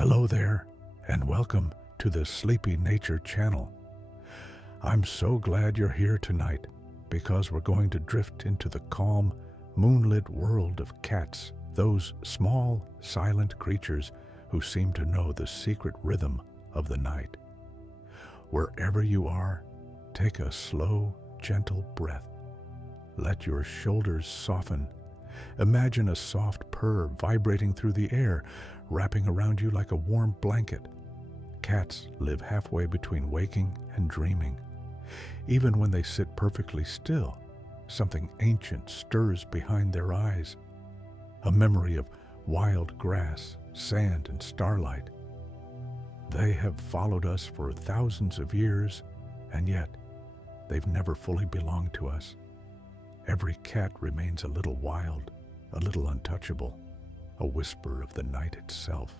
Hello there, and welcome to the Sleepy Nature channel. I'm so glad you're here tonight because we're going to drift into the calm, moonlit world of cats, those small, silent creatures who seem to know the secret rhythm of the night. Wherever you are, take a slow, gentle breath. Let your shoulders soften. Imagine a soft purr vibrating through the air, wrapping around you like a warm blanket. Cats live halfway between waking and dreaming. Even when they sit perfectly still, something ancient stirs behind their eyes. A memory of wild grass, sand, and starlight. They have followed us for thousands of years, and yet they've never fully belonged to us. Every cat remains a little wild, a little untouchable, a whisper of the night itself.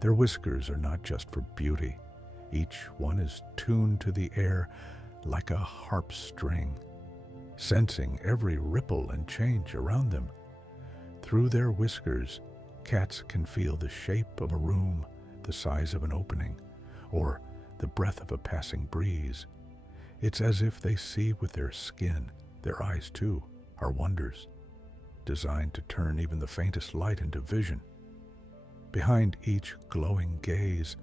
Their whiskers are not just for beauty. Each one is tuned to the air like a harp string, sensing every ripple and change around them. Through their whiskers, cats can feel the shape of a room, the size of an opening, or the breath of a passing breeze. It's as if they see with their skin. Their eyes, too, are wonders, designed to turn even the faintest light into vision. Behind each glowing gaze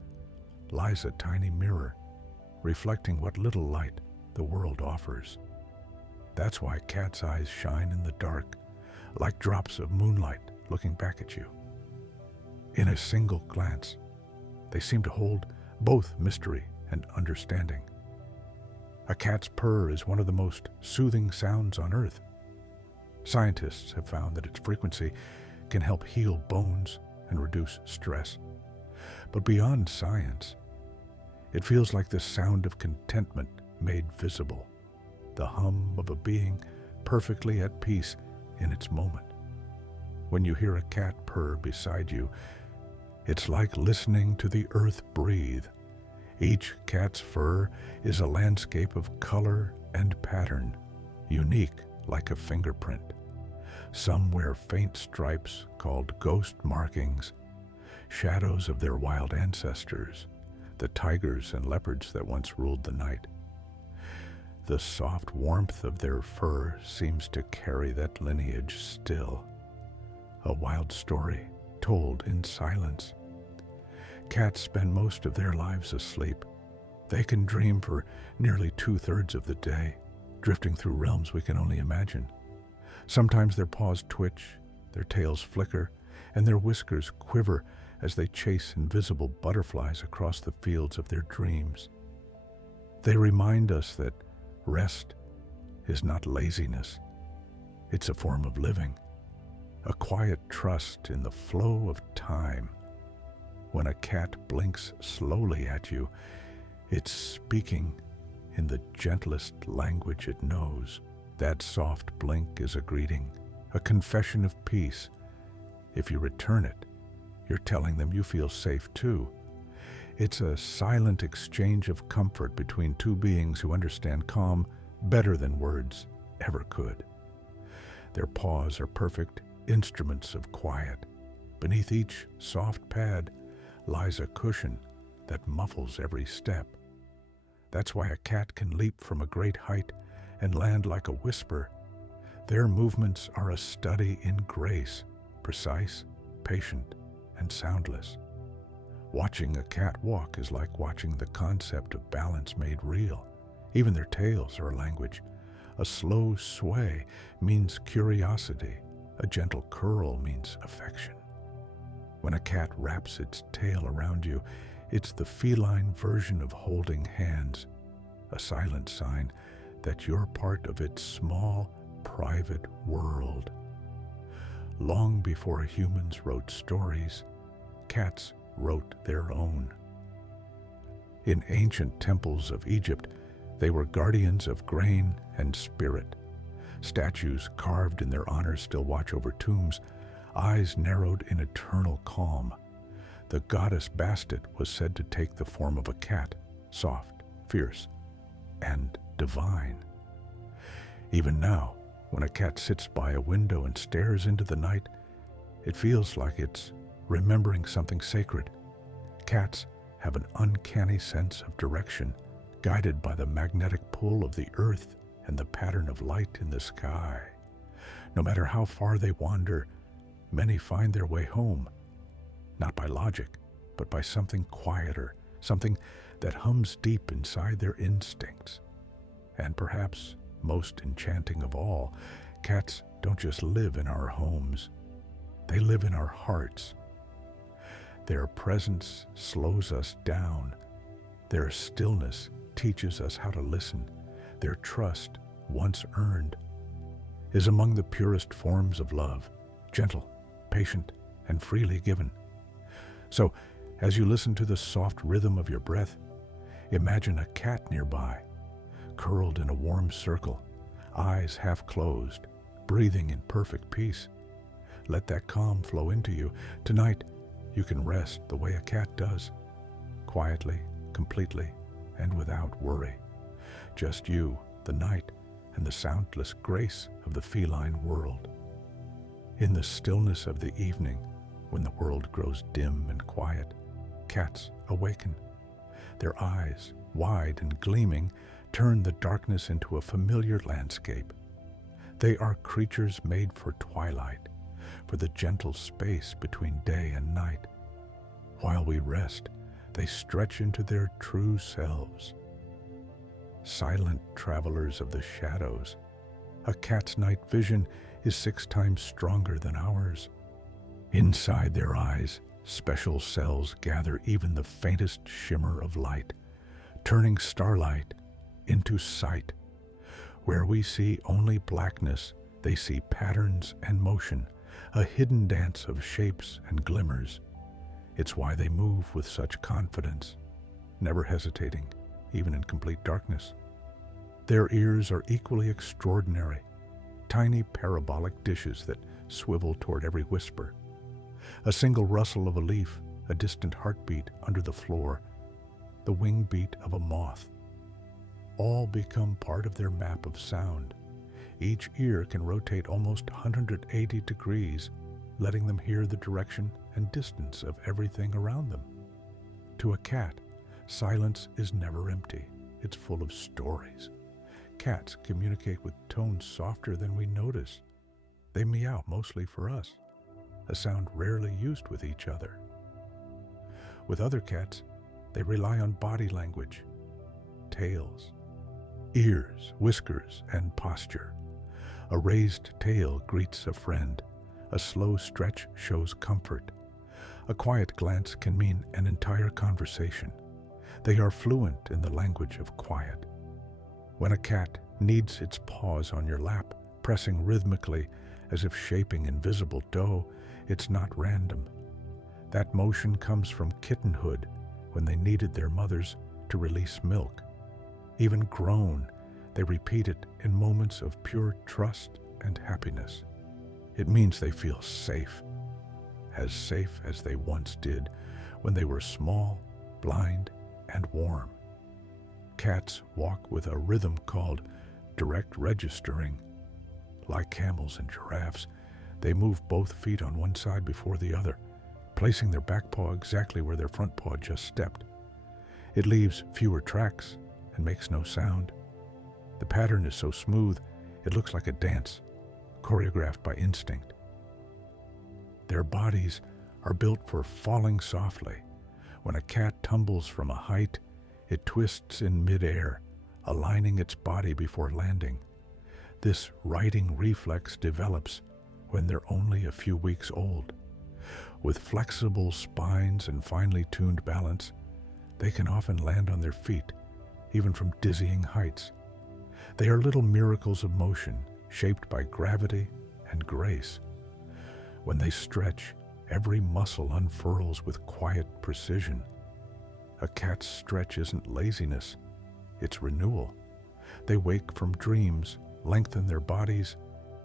lies a tiny mirror, reflecting what little light the world offers. That's why cats' eyes shine in the dark, like drops of moonlight looking back at you. In a single glance, they seem to hold both mystery and understanding. A cat's purr is one of the most soothing sounds on Earth. Scientists have found that its frequency can help heal bones and reduce stress. But beyond science, it feels like the sound of contentment made visible, the hum of a being perfectly at peace in its moment. When you hear a cat purr beside you, it's like listening to the earth breathe. Each cat's fur is a landscape of color and pattern, unique like a fingerprint. Some wear faint stripes called ghost markings, shadows of their wild ancestors, the tigers and leopards that once ruled the night. The soft warmth of their fur seems to carry that lineage still, a wild story told in silence. Cats spend most of their lives asleep. They can dream for nearly 2/3 of the day, drifting through realms we can only imagine. Sometimes their paws twitch, their tails flicker, and their whiskers quiver as they chase invisible butterflies across the fields of their dreams. They remind us that rest is not laziness. It's a form of living, a quiet trust in the flow of time. When a cat blinks slowly at you, it's speaking in the gentlest language it knows. That soft blink is a greeting, a confession of peace. If you return it, you're telling them you feel safe too. It's a silent exchange of comfort between two beings who understand calm better than words ever could. Their paws are perfect instruments of quiet. Beneath each soft pad lies a cushion that muffles every step. That's why a cat can leap from a great height and land like a whisper. Their movements are a study in grace, precise, patient, and soundless. Watching a cat walk is like watching the concept of balance made real. Even their tails are a language. A slow sway means curiosity. A gentle curl means affection. When a cat wraps its tail around you, it's the feline version of holding hands, a silent sign that you're part of its small, private world. Long before humans wrote stories, cats wrote their own. In ancient temples of Egypt, they were guardians of grain and spirit. Statues carved in their honor still watch over tombs, eyes narrowed in eternal calm. The goddess Bastet was said to take the form of a cat, soft, fierce, and divine. Even now, when a cat sits by a window and stares into the night, it feels like it's remembering something sacred, Cats have an uncanny sense of direction, guided by the magnetic pull of the earth and the pattern of light in the sky. No matter how far they wander, many find their way home, not by logic, but by something quieter, something that hums deep inside their instincts. And perhaps most enchanting of all, cats don't just live in our homes, they live in our hearts. Their presence slows us down. Their stillness teaches us how to listen. Their trust, once earned, is among the purest forms of love, gentle, patient, and freely given. So, as you listen to the soft rhythm of your breath, imagine a cat nearby, curled in a warm circle, eyes half closed, breathing in perfect peace. Let that calm flow into you. Tonight, you can rest the way a cat does, quietly, completely, and without worry. Just you, the night, and the soundless grace of the feline world. In the stillness of the evening, when the world grows dim and quiet, cats awaken. Their eyes, wide and gleaming, turn the darkness into a familiar landscape. They are creatures made for twilight, for the gentle space between day and night. While we rest, they stretch into their true selves. Silent travelers of the shadows, a cat's night vision is 6 times stronger than ours. Inside their eyes, special cells gather even the faintest shimmer of light, turning starlight into sight. Where we see only blackness, they see patterns and motion, a hidden dance of shapes and glimmers. It's why they move with such confidence, never hesitating, even in complete darkness. Their ears are equally extraordinary, tiny parabolic dishes that swivel toward every whisper. A single rustle of a leaf, a distant heartbeat under the floor, the wing beat of a moth, all become part of their map of sound. Each ear can rotate almost 180 degrees, letting them hear the direction and distance of everything around them. To a cat, silence is never empty. It's full of stories. Cats communicate with tones softer than we notice. They meow mostly for us, a sound rarely used with each other. With other cats, they rely on body language, tails, ears, whiskers, and posture. A raised tail greets a friend. A slow stretch shows comfort. A quiet glance can mean an entire conversation. They are fluent in the language of quiet. When a cat kneads its paws on your lap, pressing rhythmically as if shaping invisible dough, it's not random. That motion comes from kittenhood, when they needed their mothers to release milk. Even grown, they repeat it in moments of pure trust and happiness. It means they feel safe as they once did when they were small, blind, and warm. Cats walk with a rhythm called direct registering. Like camels and giraffes, they move both feet on one side before the other, placing their back paw exactly where their front paw just stepped. It leaves fewer tracks and makes no sound. The pattern is so smooth, it looks like a dance, choreographed by instinct. Their bodies are built for falling softly. When a cat tumbles from a height, it twists in midair, aligning its body before landing. This righting reflex develops when they're only a few weeks old. With flexible spines and finely tuned balance, they can often land on their feet, even from dizzying heights. They are little miracles of motion, shaped by gravity and grace. When they stretch, every muscle unfurls with quiet precision. A cat's stretch isn't laziness, it's renewal. They wake from dreams, lengthen their bodies,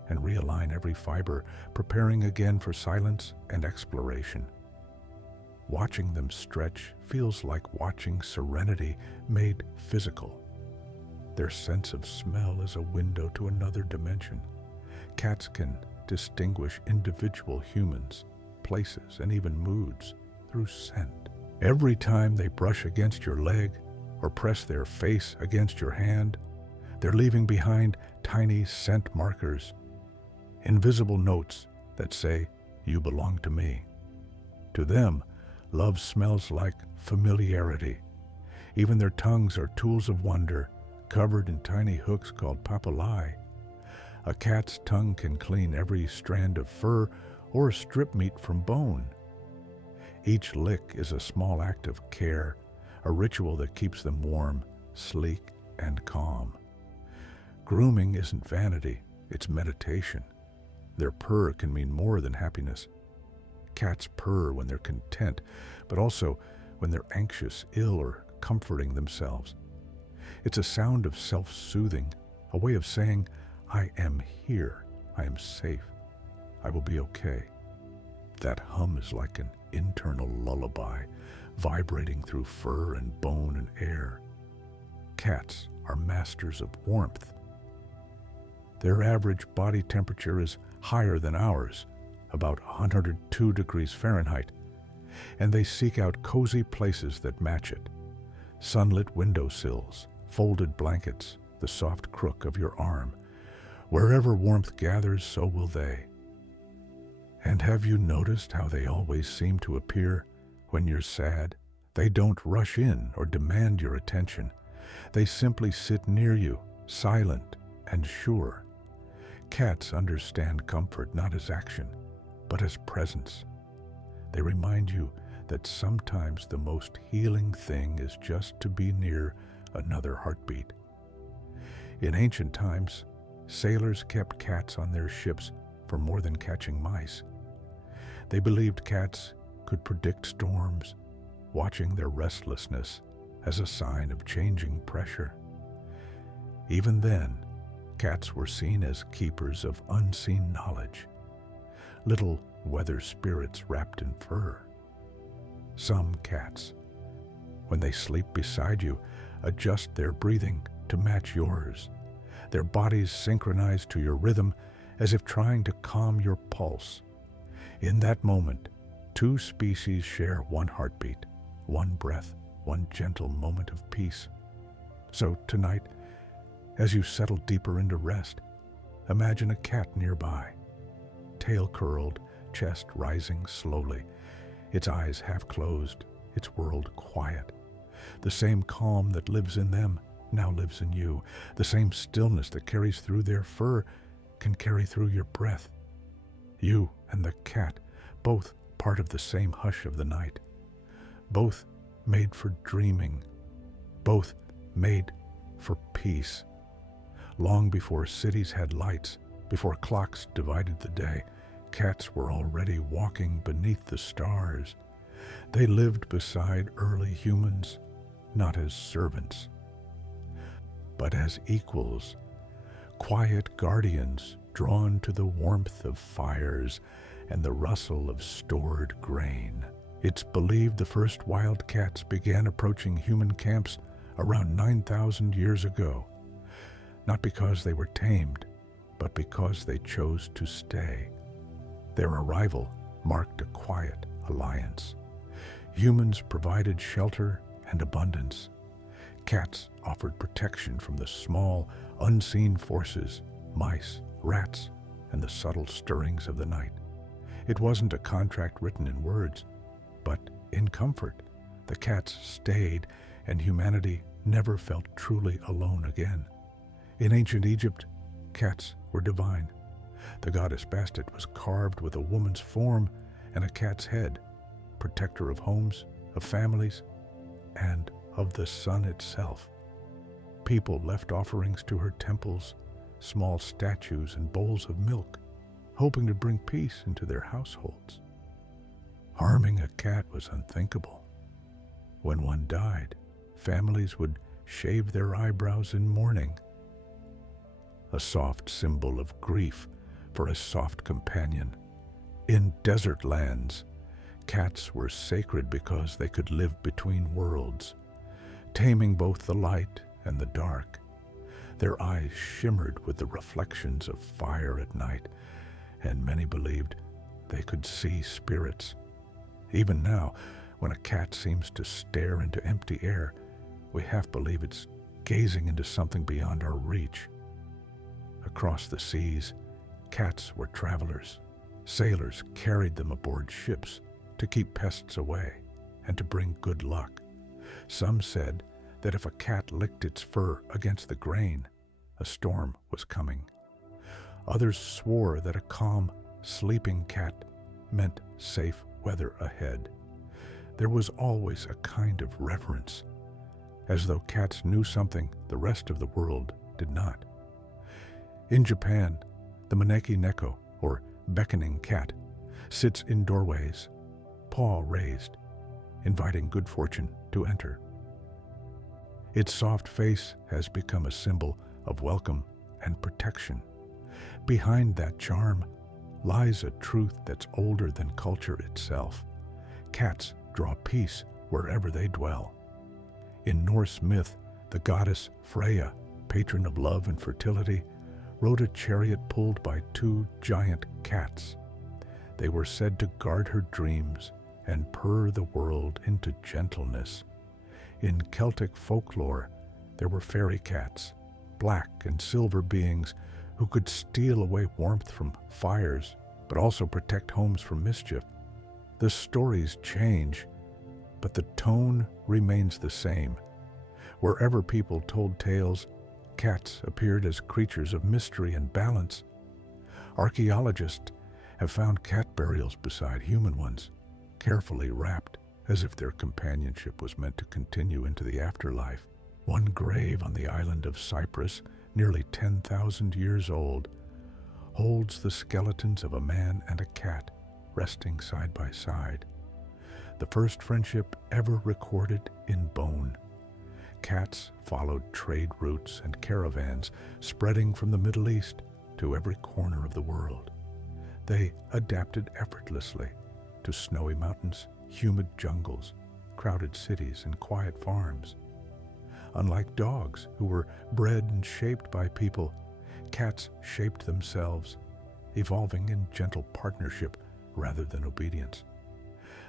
and realign every fiber, preparing again for silence and exploration. Watching them stretch feels like watching serenity made physical. Their sense of smell is a window to another dimension. Cats can distinguish individual humans, places, and even moods through scent. Every time they brush against your leg or press their face against your hand, they're leaving behind tiny scent markers, invisible notes that say, "You belong to me." To them, love smells like familiarity. Even their tongues are tools of wonder, covered in tiny hooks called papillae. A cat's tongue can clean every strand of fur or strip meat from bone. Each lick is a small act of care, a ritual that keeps them warm, sleek, and calm. Grooming isn't vanity, it's meditation. Their purr can mean more than happiness. Cats purr when they're content, but also when they're anxious, ill, or comforting themselves. It's a sound of self-soothing, a way of saying, "I am here, I am safe, I will be okay." That hum is like an internal lullaby, vibrating through fur and bone and air. Cats are masters of warmth. Their average body temperature is higher than ours, about 102 degrees Fahrenheit, and they seek out cozy places that match it. Sunlit windowsills, folded blankets, the soft crook of your arm. Wherever warmth gathers, so will they. And have you noticed how they always seem to appear when you're sad? They don't rush in or demand your attention. They simply sit near you, silent and sure. Cats understand comfort not as action, but as presence. They remind you that sometimes the most healing thing is just to be near another heartbeat. In ancient times, sailors kept cats on their ships for more than catching mice. They believed cats could predict storms, watching their restlessness as a sign of changing pressure. Even then, cats were seen as keepers of unseen knowledge, little weather spirits wrapped in fur. Some cats, when they sleep beside you, adjust their breathing to match yours, their bodies synchronized to your rhythm as if trying to calm your pulse. In that moment, two species share one heartbeat, one breath, one gentle moment of peace. So tonight, as you settle deeper into rest, imagine a cat nearby, tail curled, chest rising slowly, its eyes half closed, its world quiet. The same calm that lives in them now lives in you. The same stillness that carries through their fur can carry through your breath. You and the cat, both part of the same hush of the night. Both made for dreaming. Both made for peace. Long before cities had lights, before clocks divided the day, cats were already walking beneath the stars. They lived beside early humans, not as servants, but as equals, quiet guardians drawn to the warmth of fires and the rustle of stored grain. It's believed the first wild cats began approaching human camps around 9,000 years ago, not because they were tamed, but because they chose to stay. Their arrival marked a quiet alliance. Humans provided shelter and abundance. Cats offered protection from the small, unseen forces, mice, rats, and the subtle stirrings of the night. It wasn't a contract written in words, but in comfort. The cats stayed, and humanity never felt truly alone again. In ancient Egypt, cats were divine. The goddess Bastet was carved with a woman's form and a cat's head, protector of homes, of families, and of the sun itself. People left offerings to her temples, small statues and bowls of milk, hoping to bring peace into their households. Harming a cat was unthinkable. When one died, families would shave their eyebrows in mourning, a soft symbol of grief for a soft companion. In desert lands, cats were sacred because they could live between worlds, taming both the light and the dark. Their eyes shimmered with the reflections of fire at night, and many believed they could see spirits. Even now, When a cat seems to stare into empty air, we half believe it's gazing into something beyond our reach. Across the seas, cats were travelers. Sailors carried them aboard ships to keep pests away and to bring good luck. Some said that if a cat licked its fur against the grain, a storm was coming. Others swore that a calm, sleeping cat meant safe weather ahead. There was always a kind of reverence, as though cats knew something the rest of the world did not. In Japan, the maneki neko, or beckoning cat, sits in doorways, paw raised, inviting good fortune to enter. Its soft face has become a symbol of welcome and protection. Behind that charm lies a truth that's older than culture itself. Cats draw peace wherever they dwell. In Norse myth, the goddess Freya, patron of love and fertility, rode a chariot pulled by two giant cats. They were said to guard her dreams and purr the world into gentleness. In Celtic folklore, there were fairy cats, black and silver beings who could steal away warmth from fires, but also protect homes from mischief. The stories change, but the tone remains the same. Wherever people told tales, cats appeared as creatures of mystery and balance. Archaeologists have found cat burials beside human ones, carefully wrapped as if their companionship was meant to continue into the afterlife. One grave on the island of Cyprus, nearly 10,000 years old, holds the skeletons of a man and a cat resting side by side. The first friendship ever recorded in bone. Cats followed trade routes and caravans spreading from the Middle East to every corner of the world. They adapted effortlessly to snowy mountains, humid jungles, crowded cities, and quiet farms. Unlike dogs, who were bred and shaped by people, cats shaped themselves, evolving in gentle partnership rather than obedience.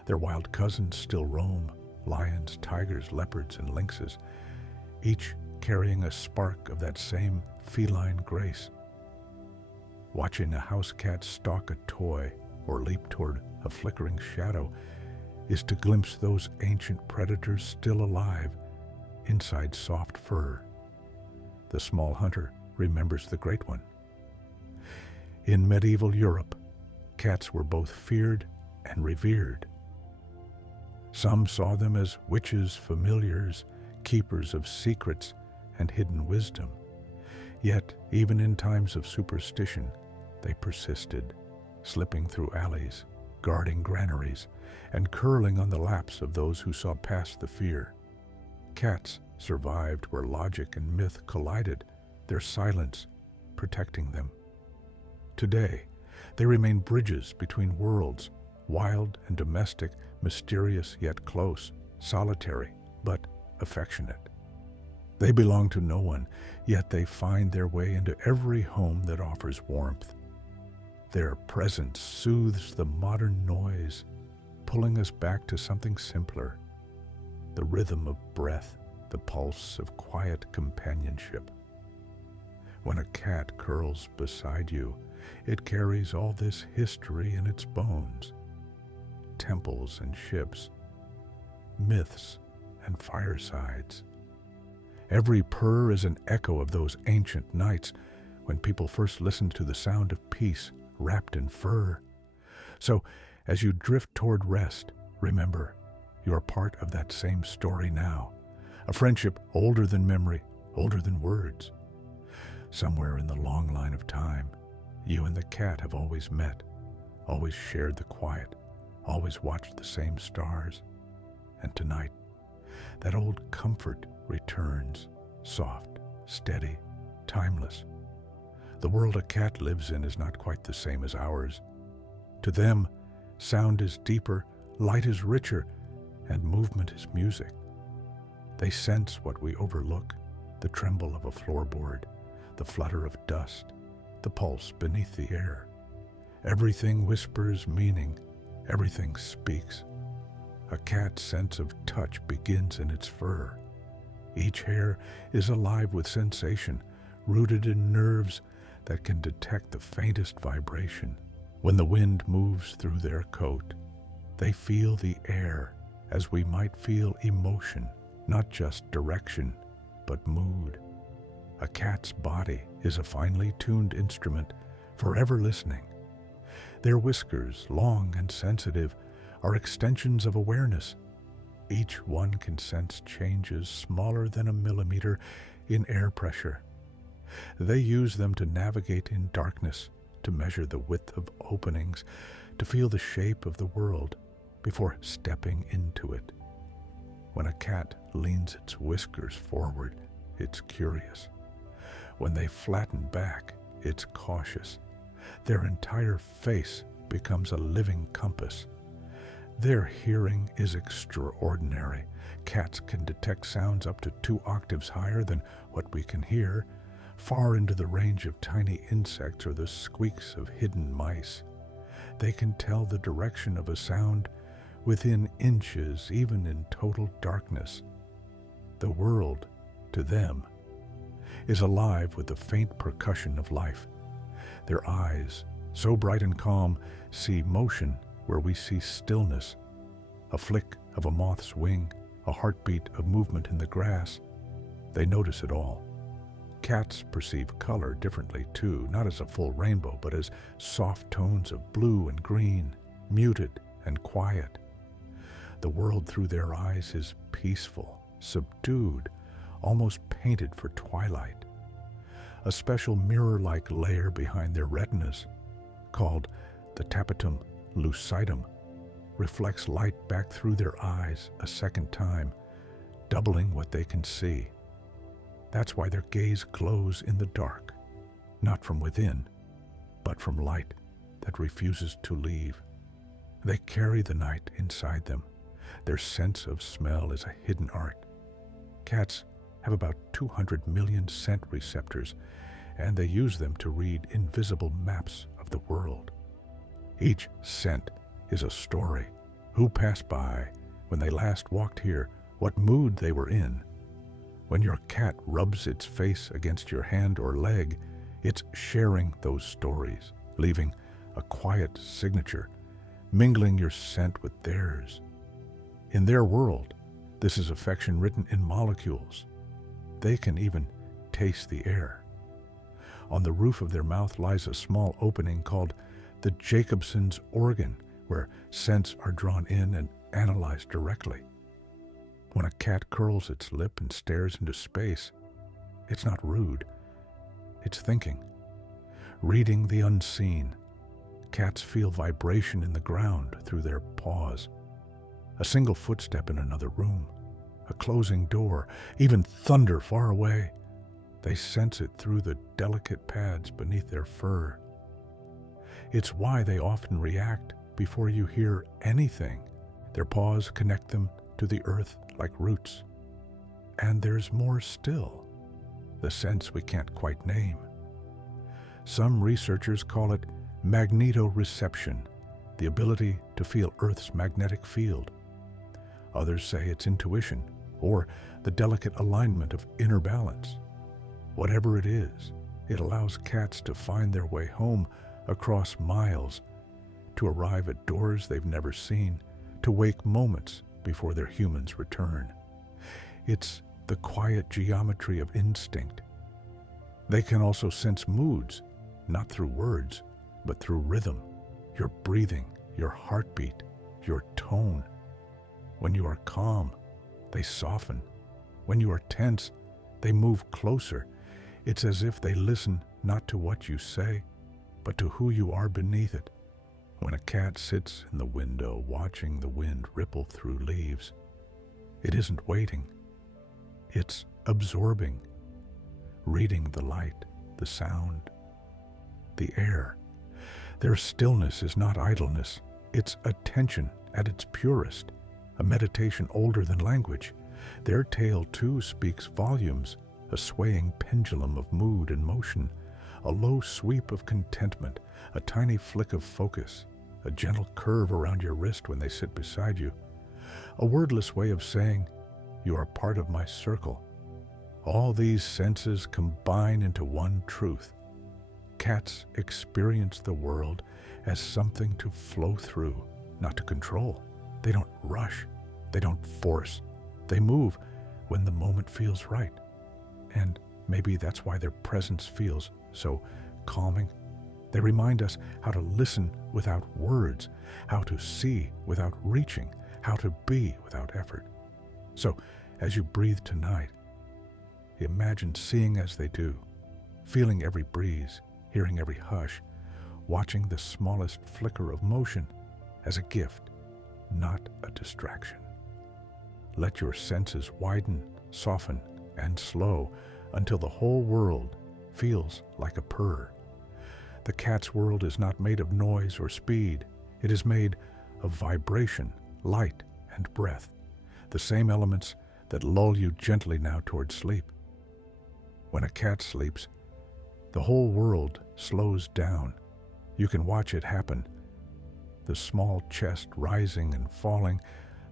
Their wild cousins still roam, lions, tigers, leopards, and lynxes, each carrying a spark of that same feline grace. Watching a house cat stalk a toy or leap toward a flickering shadow is to glimpse those ancient predators still alive inside soft fur. The small hunter remembers the great one. In medieval Europe, cats were both feared and revered. Some saw them as witches, familiars, keepers of secrets and hidden wisdom. Yet, even in times of superstition, they persisted, slipping through alleys, guarding granaries, and curling on the laps of those who saw past the fear. Cats survived where logic and myth collided, their silence protecting them. Today, they remain bridges between worlds, wild and domestic, mysterious yet close, solitary but affectionate. They belong to no one, yet they find their way into every home that offers warmth. Their presence soothes the modern noise, pulling us back to something simpler, the rhythm of breath, the pulse of quiet companionship. When a cat curls beside you, it carries all this history in its bones. Temples and ships, myths and firesides. Every purr is an echo of those ancient nights when people first listened to the sound of peace wrapped in fur. So, as you drift toward rest, remember, you are part of that same story now, a friendship older than memory, older than words. Somewhere in the long line of time, you and the cat have always met, always shared the quiet, always watched the same stars. And tonight, that old comfort returns, soft, steady, timeless. The world a cat lives in is not quite the same as ours. To them, sound is deeper, light is richer, and movement is music. They sense what we overlook, the tremble of a floorboard, the flutter of dust, the pulse beneath the air. Everything whispers meaning, everything speaks. A cat's sense of touch begins in its fur. Each hair is alive with sensation, rooted in nerves that can detect the faintest vibration. When the wind moves through their coat, they feel the air as we might feel emotion, not just direction, but mood. A cat's body is a finely tuned instrument, forever listening. Their whiskers, long and sensitive, are extensions of awareness. Each one can sense changes smaller than a millimeter in air pressure. They use them to navigate in darkness, to measure the width of openings, to feel the shape of the world before stepping into it. When a cat leans its whiskers forward, it's curious. When they flatten back, it's cautious. Their entire face becomes a living compass. Their hearing is extraordinary. Cats can detect sounds up to 2 octaves higher than what we can hear, far into the range of tiny insects or the squeaks of hidden mice. They can tell the direction of a sound within inches, even in total darkness. The world, to them, is alive with the faint percussion of life. Their eyes, so bright and calm, see motion where we see stillness, a flick of a moth's wing, a heartbeat of movement in the grass. They notice it all. Cats perceive color differently too, not as a full rainbow, but as soft tones of blue and green, muted and quiet. The world through their eyes is peaceful, subdued, almost painted for twilight. A special mirror-like layer behind their retinas, called the tapetum lucidum, reflects light back through their eyes a second time, doubling what they can see. That's why their gaze glows in the dark, not from within, but from light that refuses to leave. They carry the night inside them. Their sense of smell is a hidden art. Cats have about 200 million scent receptors, and they use them to read invisible maps of the world. Each scent is a story. Who passed by, when they last walked here, what mood they were in. When your cat rubs its face against your hand or leg, it's sharing those stories, leaving a quiet signature, mingling your scent with theirs. In their world, this is affection written in molecules. They can even taste the air. On the roof of their mouth lies a small opening called the Jacobson's organ, where scents are drawn in and analyzed directly. When a cat curls its lip and stares into space, it's not rude. It's thinking, reading the unseen. Cats feel vibration in the ground through their paws. A single footstep in another room, a closing door, even thunder far away. They sense it through the delicate pads beneath their fur. It's why they often react before you hear anything. Their paws connect them to the earth like roots. And there's more still, the sense we can't quite name. Some researchers call it magnetoreception, the ability to feel Earth's magnetic field. Others say it's intuition, or the delicate alignment of inner balance. Whatever it is, it allows cats to find their way home across miles, to arrive at doors they've never seen, to wake moments before their humans return. It's the quiet geometry of instinct. They can also sense moods, not through words, but through rhythm, your breathing, your heartbeat, your tone. When you are calm, they soften. When you are tense, they move closer. It's as if they listen not to what you say, but to who you are beneath it. When a cat sits in the window watching the wind ripple through leaves, it isn't waiting. It's absorbing, reading the light, the sound, the air. Their stillness is not idleness. It's attention at its purest, a meditation older than language. Their tale, too, speaks volumes, a swaying pendulum of mood and motion, a low sweep of contentment, a tiny flick of focus, a gentle curve around your wrist when they sit beside you, a wordless way of saying, "You are part of my circle." All these senses combine into one truth. Cats experience the world as something to flow through, not to control. They don't rush. They don't force. They move when the moment feels right. And maybe that's why their presence feels so calming. They remind us how to listen without words, how to see without reaching, how to be without effort. So, as you breathe tonight, imagine seeing as they do, feeling every breeze, hearing every hush, watching the smallest flicker of motion as a gift, not a distraction. Let your senses widen, soften, and slow until the whole world feels like a purr. The cat's world is not made of noise or speed. It is made of vibration, light, and breath, the same elements that lull you gently now toward sleep. When a cat sleeps, the whole world slows down. You can watch it happen. The small chest rising and falling,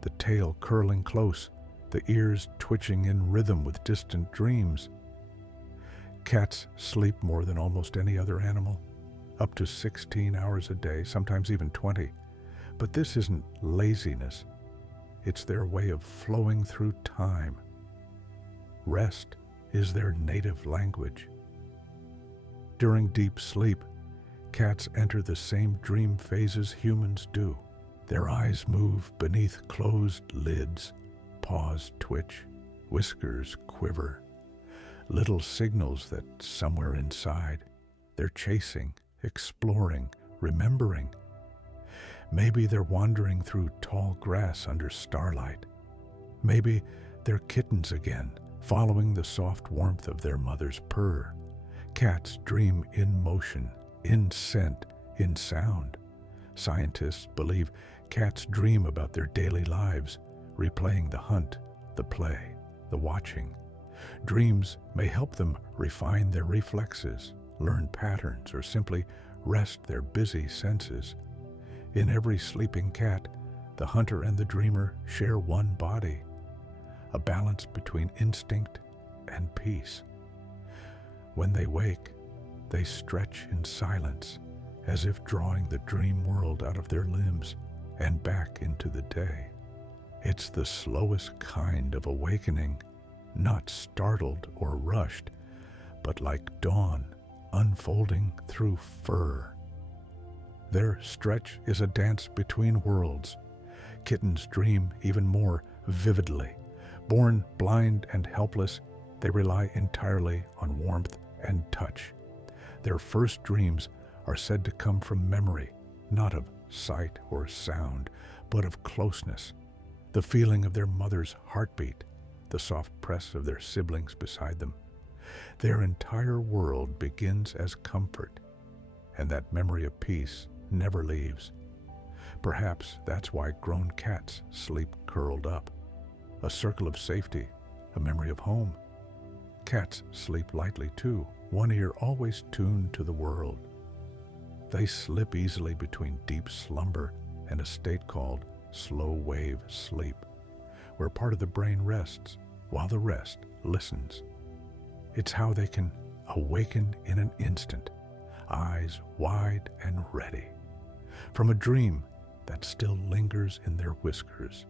the tail curling close, the ears twitching in rhythm with distant dreams. Cats sleep more than almost any other animal, up to 16 hours a day, sometimes even 20. But this isn't laziness. It's their way of flowing through time. Rest is their native language. During deep sleep, cats enter the same dream phases humans do. Their eyes move beneath closed lids, paws twitch, whiskers quiver, little signals that somewhere inside they're chasing, exploring, remembering. Maybe they're wandering through tall grass under starlight. Maybe they're kittens again, following the soft warmth of their mother's purr. Cats dream in motion, in scent, in sound. Scientists believe cats dream about their daily lives, replaying the hunt, the play, the watching. Dreams may help them refine their reflexes, learn patterns, or simply rest their busy senses. In every sleeping cat, the hunter and the dreamer share one body, a balance between instinct and peace. When they wake, they stretch in silence, as if drawing the dream world out of their limbs and back into the day. It's the slowest kind of awakening, not startled or rushed, but like dawn unfolding through fur. Their stretch is a dance between worlds. Kittens dream even more vividly. Born blind and helpless, they rely entirely on warmth and touch. Their first dreams are said to come from memory, not of sight or sound, but of closeness, the feeling of their mother's heartbeat, the soft press of their siblings beside them. Their entire world begins as comfort, and that memory of peace never leaves. Perhaps that's why grown cats sleep curled up. A circle of safety, a memory of home. Cats sleep lightly too, one ear always tuned to the world. They slip easily between deep slumber and a state called slow wave sleep, where part of the brain rests while the rest listens. It's how they can awaken in an instant, eyes wide and ready, from a dream that still lingers in their whiskers.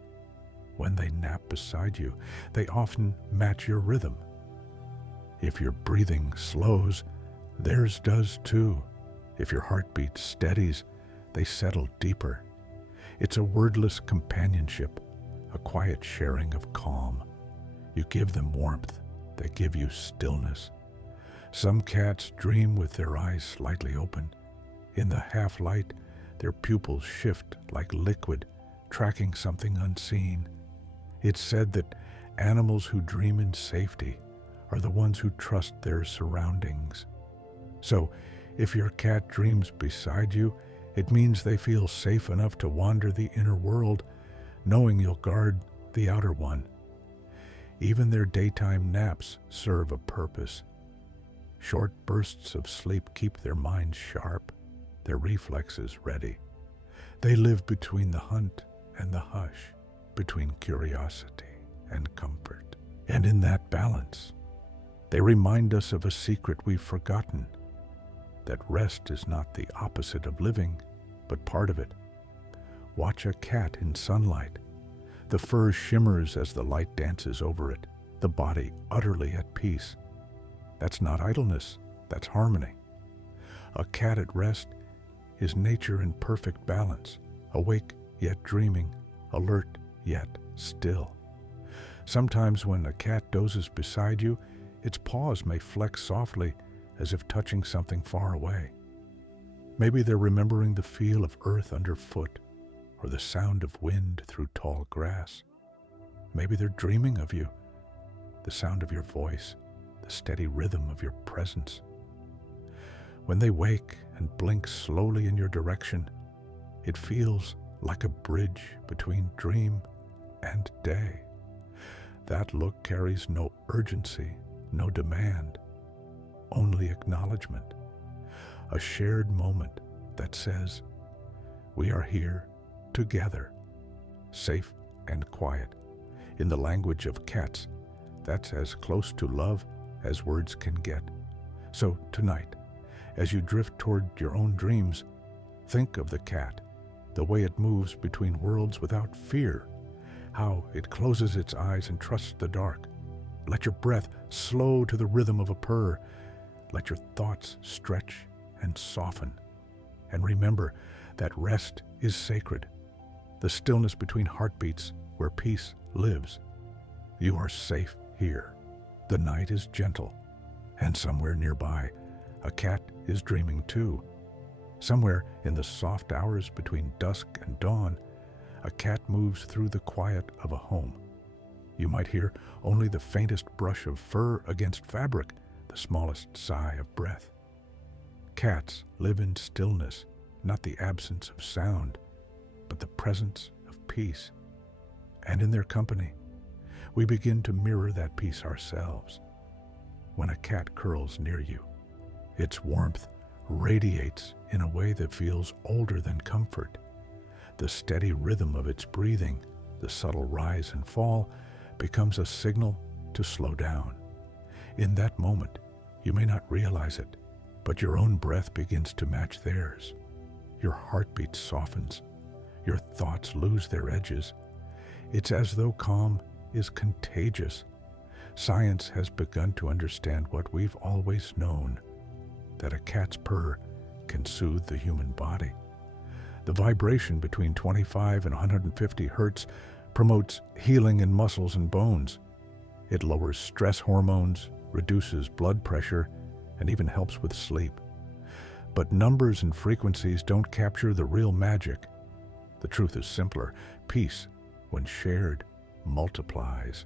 When they nap beside you, they often match your rhythm. If your breathing slows, theirs does too. If your heartbeat steadies, they settle deeper. It's a wordless companionship, a quiet sharing of calm. You give them warmth, they give you stillness. Some cats dream with their eyes slightly open. In the half-light, their pupils shift like liquid, tracking something unseen. It's said that animals who dream in safety are the ones who trust their surroundings. So, if your cat dreams beside you, it means they feel safe enough to wander the inner world, knowing you'll guard the outer one. Even their daytime naps serve a purpose. Short bursts of sleep keep their minds sharp, their reflexes ready. They live between the hunt and the hush, between curiosity and comfort. And in that balance, they remind us of a secret we've forgotten, that rest is not the opposite of living, but part of it. Watch a cat in sunlight. The fur shimmers as the light dances over it, the body utterly at peace. That's not idleness, that's harmony. A cat at rest is nature in perfect balance, awake yet dreaming, alert yet still. Sometimes when a cat dozes beside you, its paws may flex softly as if touching something far away. Maybe they're remembering the feel of earth underfoot or the sound of wind through tall grass. Maybe they're dreaming of you, the sound of your voice, the steady rhythm of your presence. When they wake and blink slowly in your direction, it feels like a bridge between dream and day. That look carries no urgency, no demand, only acknowledgement, a shared moment that says, we are here together, safe and quiet. In the language of cats, that's as close to love as words can get. So tonight, as you drift toward your own dreams, think of the cat, the way it moves between worlds without fear, how it closes its eyes and trusts the dark. Let your breath slow to the rhythm of a purr. Let your thoughts stretch and soften. And remember that rest is sacred, the stillness between heartbeats where peace lives. You are safe here. The night is gentle, and somewhere nearby, a cat is dreaming too. Somewhere in the soft hours between dusk and dawn, a cat moves through the quiet of a home. You might hear only the faintest brush of fur against fabric, the smallest sigh of breath. Cats live in stillness, not the absence of sound, but the presence of peace. And in their company, we begin to mirror that peace ourselves. When a cat curls near you, its warmth radiates in a way that feels older than comfort. The steady rhythm of its breathing, the subtle rise and fall, becomes a signal to slow down. In that moment, you may not realize it, but your own breath begins to match theirs. Your heartbeat softens. Your thoughts lose their edges. It's as though calm is contagious. Science has begun to understand what we've always known, that a cat's purr can soothe the human body. The vibration between 25 and 150 hertz promotes healing in muscles and bones. It lowers stress hormones, reduces blood pressure, and even helps with sleep. But numbers and frequencies don't capture the real magic. The truth is simpler. Peace, when shared, multiplies.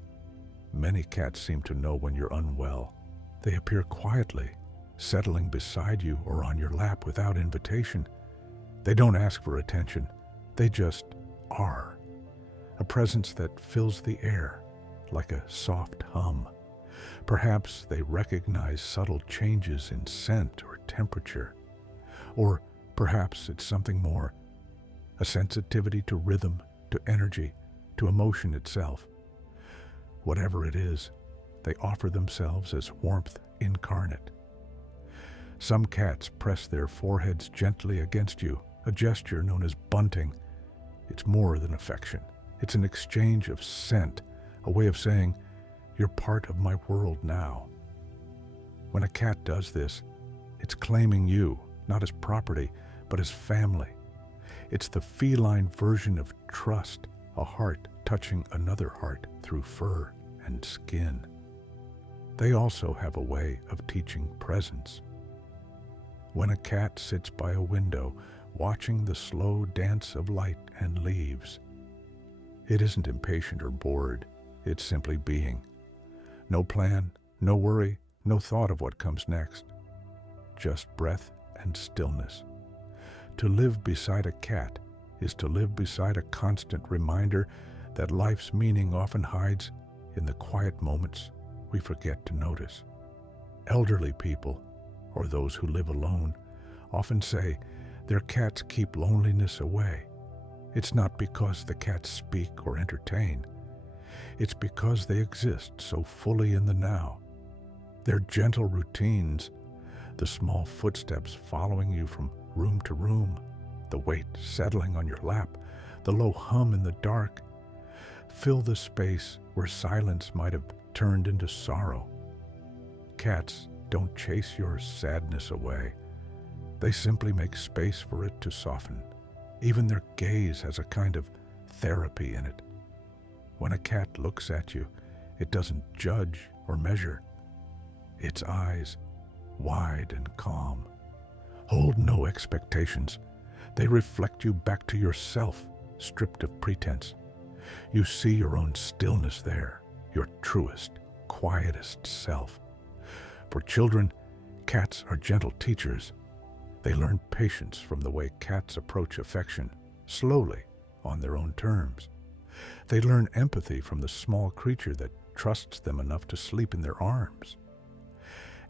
Many cats seem to know when you're unwell. They appear quietly, settling beside you or on your lap without invitation. They don't ask for attention. They just are. A presence that fills the air like a soft hum. Perhaps they recognize subtle changes in scent or temperature. Or perhaps it's something more, a sensitivity to rhythm, to energy, to emotion itself. Whatever it is, they offer themselves as warmth incarnate. Some cats press their foreheads gently against you, a gesture known as bunting. It's more than affection. It's an exchange of scent, a way of saying, you're part of my world now. When a cat does this, it's claiming you, not as property, but as family. It's the feline version of trust, a heart touching another heart through fur and skin. They also have a way of teaching presence. When a cat sits by a window, watching the slow dance of light and leaves, it isn't impatient or bored, it's simply being. No plan, no worry, no thought of what comes next. Just breath and stillness. To live beside a cat is to live beside a constant reminder that life's meaning often hides in the quiet moments we forget to notice. Elderly people, or those who live alone, often say their cats keep loneliness away. It's not because the cats speak or entertain. It's because they exist so fully in the now. Their gentle routines, the small footsteps following you from room to room, the weight settling on your lap, the low hum in the dark, fill the space where silence might have turned into sorrow. Cats don't chase your sadness away. They simply make space for it to soften. Even their gaze has a kind of therapy in it. When a cat looks at you, it doesn't judge or measure. Its eyes, wide and calm, hold no expectations. They reflect you back to yourself, stripped of pretense. You see your own stillness there, your truest, quietest self. For children, cats are gentle teachers. They learn patience from the way cats approach affection, slowly, on their own terms. They learn empathy from the small creature that trusts them enough to sleep in their arms.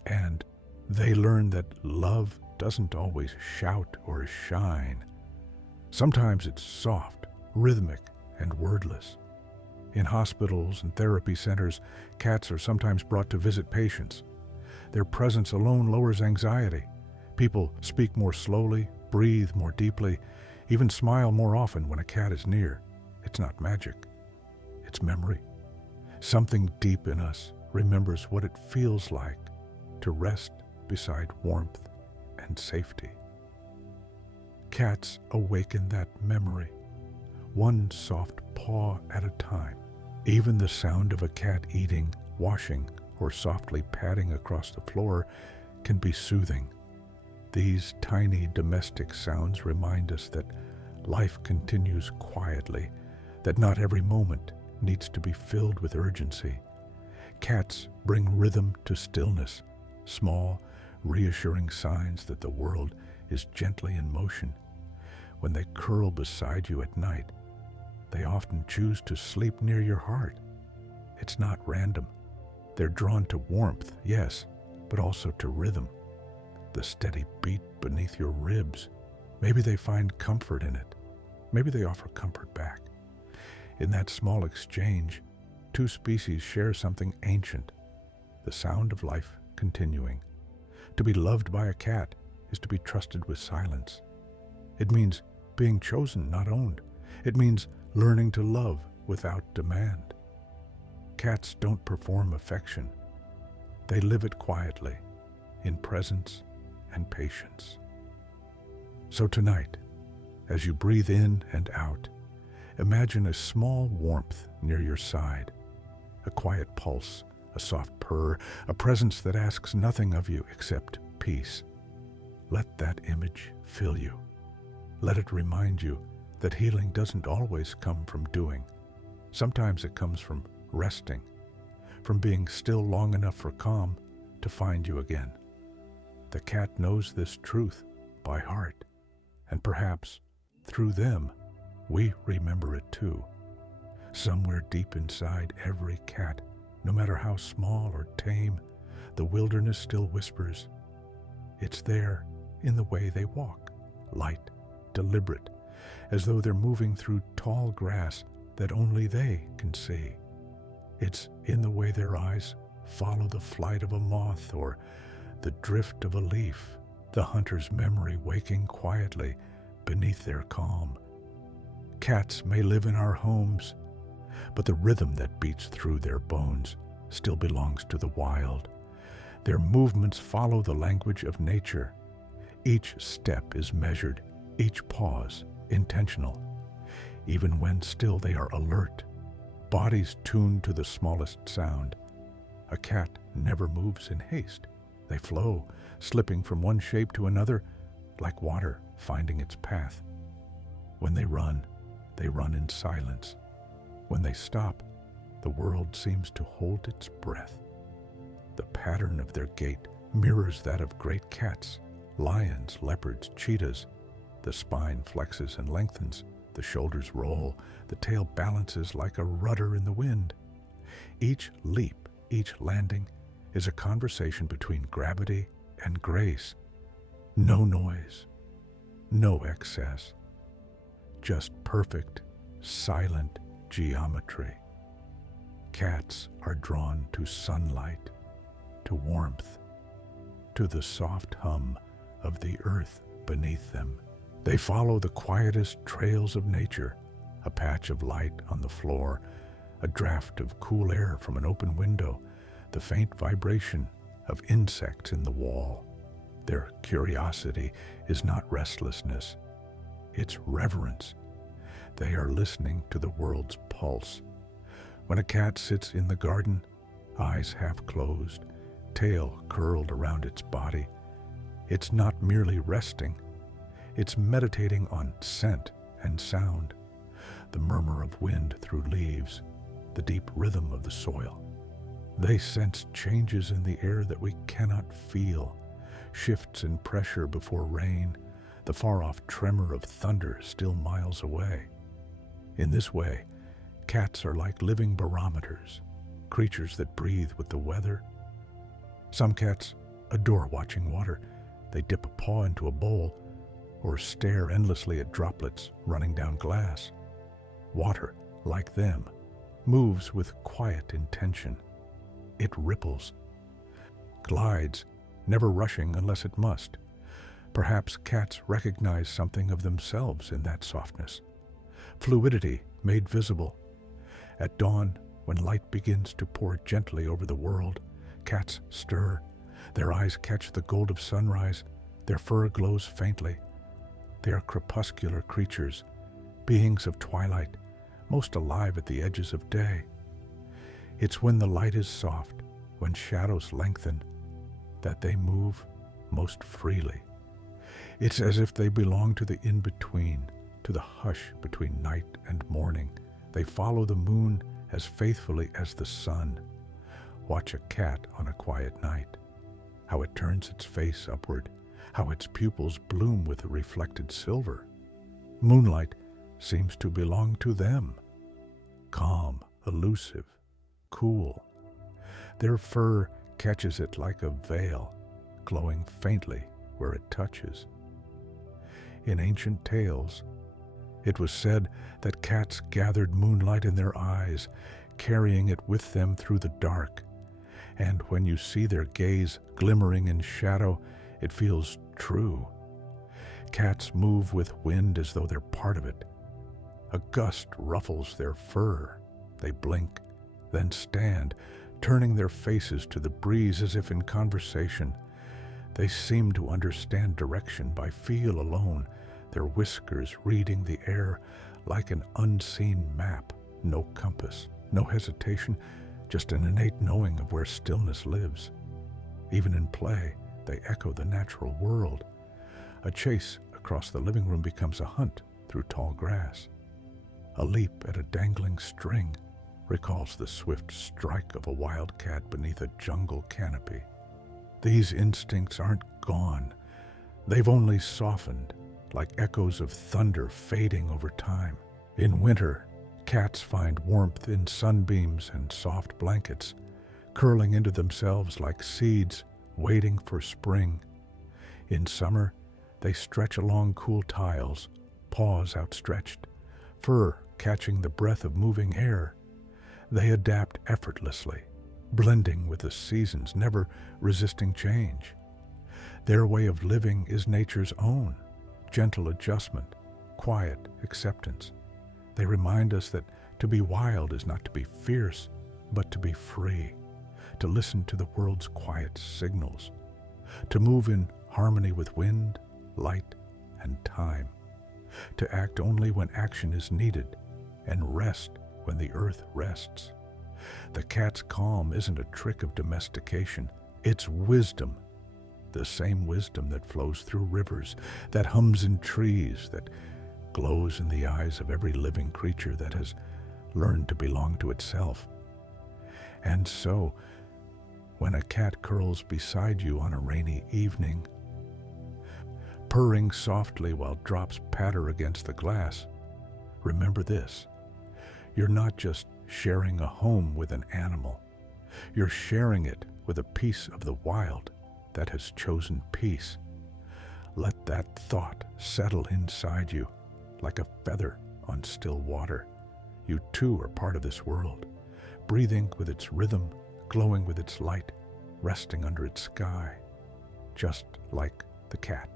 And they learn that love doesn't always shout or shine. Sometimes it's soft, rhythmic, and wordless. In hospitals and therapy centers, cats are sometimes brought to visit patients. Their presence alone lowers anxiety. People speak more slowly, breathe more deeply, even smile more often when a cat is near. It's not magic. It's memory. Something deep in us remembers what it feels like to rest beside warmth and safety. Cats awaken that memory, one soft paw at a time. Even the sound of a cat eating, washing, or softly padding across the floor can be soothing. These tiny domestic sounds remind us that life continues quietly, that not every moment needs to be filled with urgency. Cats bring rhythm to stillness, small, reassuring signs that the world is gently in motion. When they curl beside you at night, they often choose to sleep near your heart. It's not random. They're drawn to warmth, yes, but also to rhythm. The steady beat beneath your ribs. Maybe they find comfort in it. Maybe they offer comfort back. In that small exchange, two species share something ancient, the sound of life continuing. To be loved by a cat is to be trusted with silence. It means being chosen, not owned. It means learning to love without demand. Cats don't perform affection. They live it quietly, in presence and patience. So tonight, as you breathe in and out, imagine a small warmth near your side, a quiet pulse, a soft purr, a presence that asks nothing of you except peace. Let that image fill you. Let it remind you that healing doesn't always come from doing. Sometimes it comes from resting, from being still long enough for calm to find you again. The cat knows this truth by heart, and perhaps through them, we remember it too. Somewhere deep inside every cat, no matter how small or tame, the wilderness still whispers. It's there in the way they walk, light, deliberate, as though they're moving through tall grass that only they can see. It's in the way their eyes follow the flight of a moth or the drift of a leaf, the hunter's memory waking quietly beneath their calm. Cats may live in our homes, but the rhythm that beats through their bones still belongs to the wild. Their movements follow the language of nature. Each step is measured, each pause intentional. Even when still they are alert, bodies tuned to the smallest sound. A cat never moves in haste. They flow, slipping from one shape to another, like water finding its path. When they run in silence. When they stop, the world seems to hold its breath. The pattern of their gait mirrors that of great cats, lions, leopards, cheetahs. The spine flexes and lengthens, the shoulders roll, the tail balances like a rudder in the wind. Each leap, each landing, is a conversation between gravity and grace. No noise, no excess, just perfect, silent geometry. Cats are drawn to sunlight, to warmth, to the soft hum of the earth beneath them. They follow the quietest trails of nature, a patch of light on the floor, a draft of cool air from an open window, the faint vibration of insects in the wall. Their curiosity is not restlessness, it's reverence. They are listening to the world's pulse. When a cat sits in the garden, eyes half closed, tail curled around its body, it's not merely resting, it's meditating on scent and sound, the murmur of wind through leaves, the deep rhythm of the soil. They sense changes in the air that we cannot feel, shifts in pressure before rain, the far-off tremor of thunder still miles away. In this way, cats are like living barometers, creatures that breathe with the weather. Some cats adore watching water. They dip a paw into a bowl or stare endlessly at droplets running down glass. Water, like them, moves with quiet intention. It ripples, glides, never rushing unless it must. Perhaps cats recognize something of themselves in that softness. Fluidity made visible. At dawn, when light begins to pour gently over the world, cats stir. Their eyes catch the gold of sunrise. Their fur glows faintly. They are crepuscular creatures, beings of twilight, most alive at the edges of day. It's when the light is soft, when shadows lengthen, that they move most freely. It's as if they belong to the in-between, to the hush between night and morning. They follow the moon as faithfully as the sun. Watch a cat on a quiet night, how it turns its face upward, how its pupils bloom with the reflected silver. Moonlight seems to belong to them, calm, elusive, cool. Their fur catches it like a veil, glowing faintly where it touches. In ancient tales, it was said that cats gathered moonlight in their eyes, carrying it with them through the dark. And when you see their gaze glimmering in shadow, it feels true. Cats move with wind as though they're part of it. A gust ruffles their fur. They blink, then stand, turning their faces to the breeze as if in conversation. They seem to understand direction by feel alone, their whiskers reading the air like an unseen map. No compass, no hesitation, just an innate knowing of where stillness lives. Even in play, they echo the natural world. A chase across the living room becomes a hunt through tall grass. A leap at a dangling string recalls the swift strike of a wildcat beneath a jungle canopy. These instincts aren't gone. They've only softened, like echoes of thunder fading over time. In winter, cats find warmth in sunbeams and soft blankets, curling into themselves like seeds waiting for spring. In summer, they stretch along cool tiles, paws outstretched, fur catching the breath of moving air. They adapt effortlessly, blending with the seasons, never resisting change. Their way of living is nature's own, gentle adjustment, quiet acceptance. They remind us that to be wild is not to be fierce, but to be free, to listen to the world's quiet signals, to move in harmony with wind, light, and time, to act only when action is needed, and rest when the earth rests. The cat's calm isn't a trick of domestication, it's wisdom, the same wisdom that flows through rivers, that hums in trees, that glows in the eyes of every living creature that has learned to belong to itself. And so, when a cat curls beside you on a rainy evening, purring softly while drops patter against the glass, remember this: you're not just sharing a home with an animal, you're sharing it with a piece of the wild that has chosen peace. Let that thought settle inside you. like a feather on still water. You too are part of this world, breathing with its rhythm, glowing with its light, resting under its sky, just like the cat.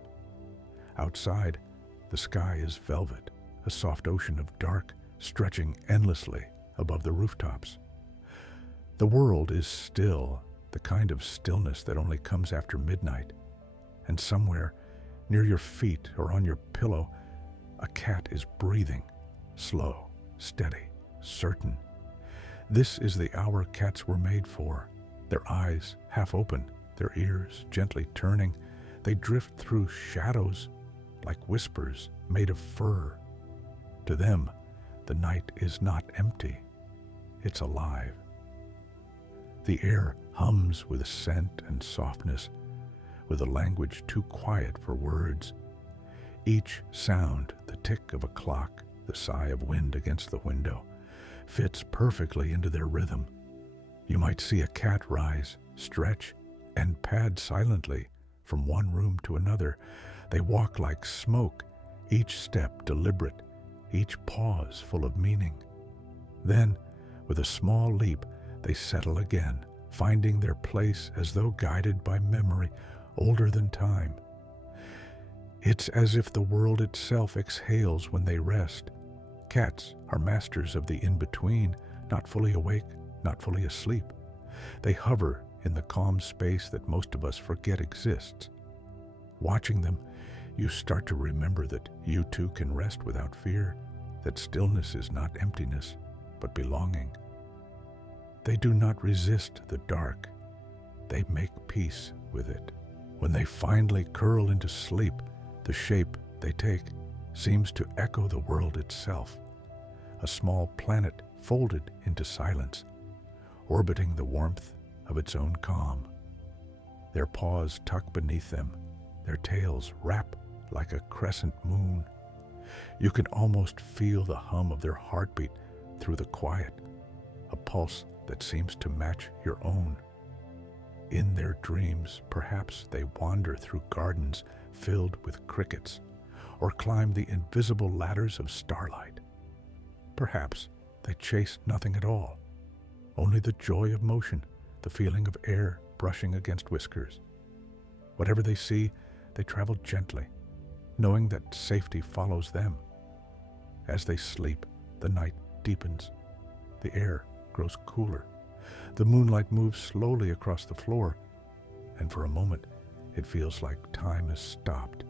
Outside, the sky is velvet, a soft ocean of dark, stretching endlessly above the rooftops. The world is still, the kind of stillness that only comes after midnight. And somewhere, near your feet or on your pillow, a cat is breathing, slow, steady, certain. This is the hour cats were made for. Their eyes half open, their ears gently turning, they drift through shadows like whispers made of fur. To them, the night is not empty, it's alive. The air hums with scent and softness, with a language too quiet for words. Each sound, the tick of a clock, the sigh of wind against the window, fits perfectly into their rhythm. You might see a cat rise, stretch, and pad silently from one room to another. They walk like smoke, each step deliberate, each pause full of meaning. Then, with a small leap, they settle again, finding their place as though guided by memory older than time. It's as if the world itself exhales when they rest. Cats are masters of the in-between, not fully awake, not fully asleep. They hover in the calm space that most of us forget exists. Watching them, you start to remember that you too can rest without fear, that stillness is not emptiness, but belonging. They do not resist the dark. They make peace with it. When they finally curl into sleep, the shape they take seems to echo the world itself, a small planet folded into silence, orbiting the warmth of its own calm. Their paws tuck beneath them, their tails wrap like a crescent moon. You can almost feel the hum of their heartbeat through the quiet, a pulse that seems to match your own. In their dreams, perhaps they wander through gardens filled with crickets, or climb the invisible ladders of starlight. Perhaps they chase nothing at all, only the joy of motion, the feeling of air brushing against whiskers. Whatever they see, they travel gently, knowing that safety follows them. As they sleep, the night deepens. The air grows cooler. The moonlight moves slowly across the floor, and for a moment, it feels like time has stopped.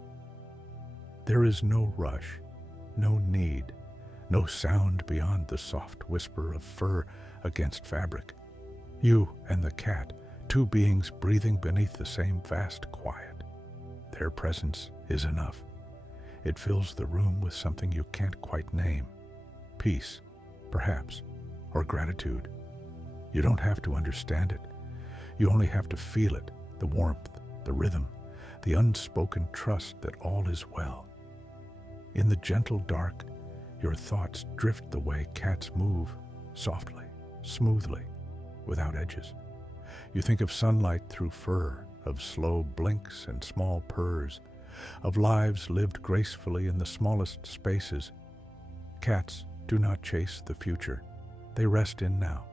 There is no rush, no need, no sound beyond the soft whisper of fur against fabric. You and the cat, two beings breathing beneath the same vast quiet. Their presence is enough. It fills the room with something you can't quite name. Peace, perhaps, or gratitude. You don't have to understand it. You only have to feel it, the warmth, the rhythm, the unspoken trust that all is well. In the gentle dark, your thoughts drift the way cats move, softly, smoothly, without edges. You think of sunlight through fur, of slow blinks and small purrs, of lives lived gracefully in the smallest spaces. Cats do not chase the future. They rest in now.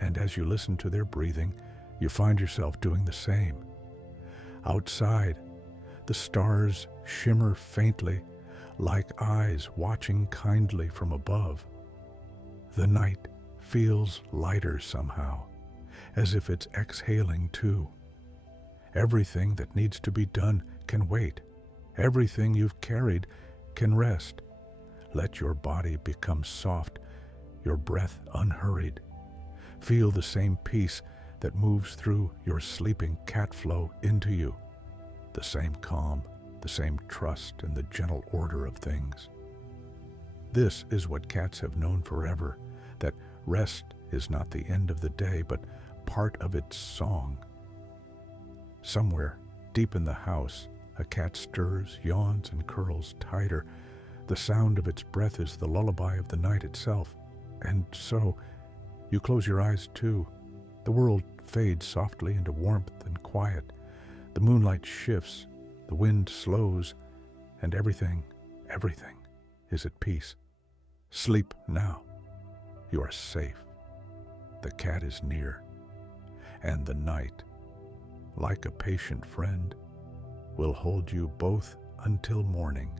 And as you listen to their breathing, you find yourself doing the same. Outside, the stars shimmer faintly, like eyes watching kindly from above. The night feels lighter somehow, as if it's exhaling too. Everything that needs to be done can wait. Everything you've carried can rest. Let your body become soft, your breath unhurried. Feel the same peace that moves through your sleeping cat flow into you. The same calm, the same trust in the gentle order of things. This is what cats have known forever, that rest is not the end of the day, but part of its song. Somewhere, deep in the house, a cat stirs, yawns, and curls tighter. The sound of its breath is the lullaby of the night itself. And so, you close your eyes too. The world fades softly into warmth and quiet. The moonlight shifts, the wind slows, and everything is at peace. Sleep now. You are safe. The cat is near, and the night, like a patient friend, will hold you both until morning.